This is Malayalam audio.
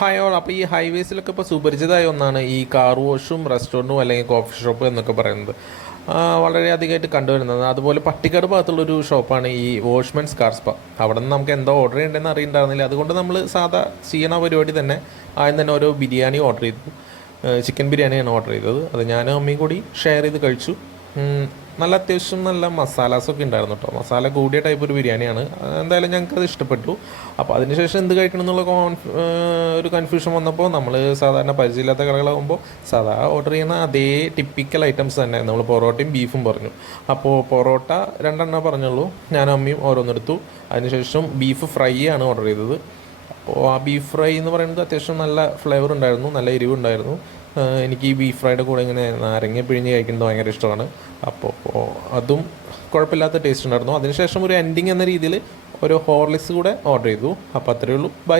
Hi all. അപ്പോൾ ഈ ഹൈവേസിലൊക്കെ ഇപ്പോൾ സുപരിചിതമായ ഒന്നാണ് ഈ കാർ വാഷും റെസ്റ്റോറൻറ്റും അല്ലെങ്കിൽ കോഫി ഷോപ്പ് എന്നൊക്കെ പറയുന്നത്. വളരെ അധികമായിട്ട് കണ്ടുവരുന്നത്. അതുപോലെ പട്ടിക്കാട് ഭാഗത്തുള്ളൊരു ഷോപ്പാണ് ഈ വാഷ്മെൻസ് കാർ സ്പാ. അവിടെ നിന്ന് നമുക്ക് എന്തോ ഓർഡർ ചെയ്യേണ്ടതെന്ന് അറിയണ്ടായിരുന്നില്ല. അതുകൊണ്ട് നമ്മൾ സാധാ ചെയ്യണ പരിപാടി തന്നെ ആദ്യം തന്നെ ഓരോ ബിരിയാണി ഓർഡർ ചെയ്തു. ചിക്കൻ ബിരിയാണിയാണ് ഓർഡർ ചെയ്തത്. അത് ഞാനും അമ്മയും കൂടി ഷെയർ ചെയ്ത് കഴിച്ചു. നല്ല അത്യാവശ്യം നല്ല മസാലാസൊക്കെ ഉണ്ടായിരുന്നു കേട്ടോ. മസാല കൂടിയ ടൈപ്പ് ഒരു ബിരിയാണിയാണ്. എന്തായാലും ഞങ്ങൾക്കത് ഇഷ്ടപ്പെട്ടു. അപ്പോൾ അതിനുശേഷം എന്ത് കഴിക്കണം എന്നുള്ള ഒരു കൺഫ്യൂഷൻ വന്നപ്പോൾ നമ്മൾ സാധാരണ പരിചയമില്ലാത്ത കടകളാകുമ്പോൾ സാധാ ഓർഡർ ചെയ്യുന്ന അതേ ടിപ്പിക്കൽ ഐറ്റംസ് തന്നെ. നമ്മൾ പൊറോട്ടയും ബീഫും പറഞ്ഞു. അപ്പോൾ പൊറോട്ട 2 പറഞ്ഞുള്ളൂ. ഞാനും അമ്മയും ഓരോന്നെടുത്തു. അതിനുശേഷം ബീഫ് ഫ്രൈ ആണ് ഓർഡർ ചെയ്തത്. അപ്പോൾ ആ ബീഫ് ഫ്രൈ എന്ന് പറയുന്നത് അത്യാവശ്യം നല്ല ഫ്ലേവർ ഉണ്ടായിരുന്നു, നല്ല എരിവുണ്ടായിരുന്നു. എനിക്ക് ഈ ബീഫ് ഫ്രൈയുടെ കൂടെ ഇങ്ങനെ നാരങ്ങ പിഴിഞ്ഞ് കഴിക്കുന്നത് ഭയങ്കര ഇഷ്ടമാണ്. അപ്പോൾ അതും കുഴപ്പമില്ലാത്ത ടേസ്റ്റ് ഉണ്ടായിരുന്നു. അതിനുശേഷം ഒരു എൻഡിങ് എന്ന രീതിയിൽ ഒരു ഹോർലിക്സ് കൂടെ ഓർഡർ ചെയ്തു. അപ്പോൾ അത്രയേ ഉള്ളൂ. ബൈ.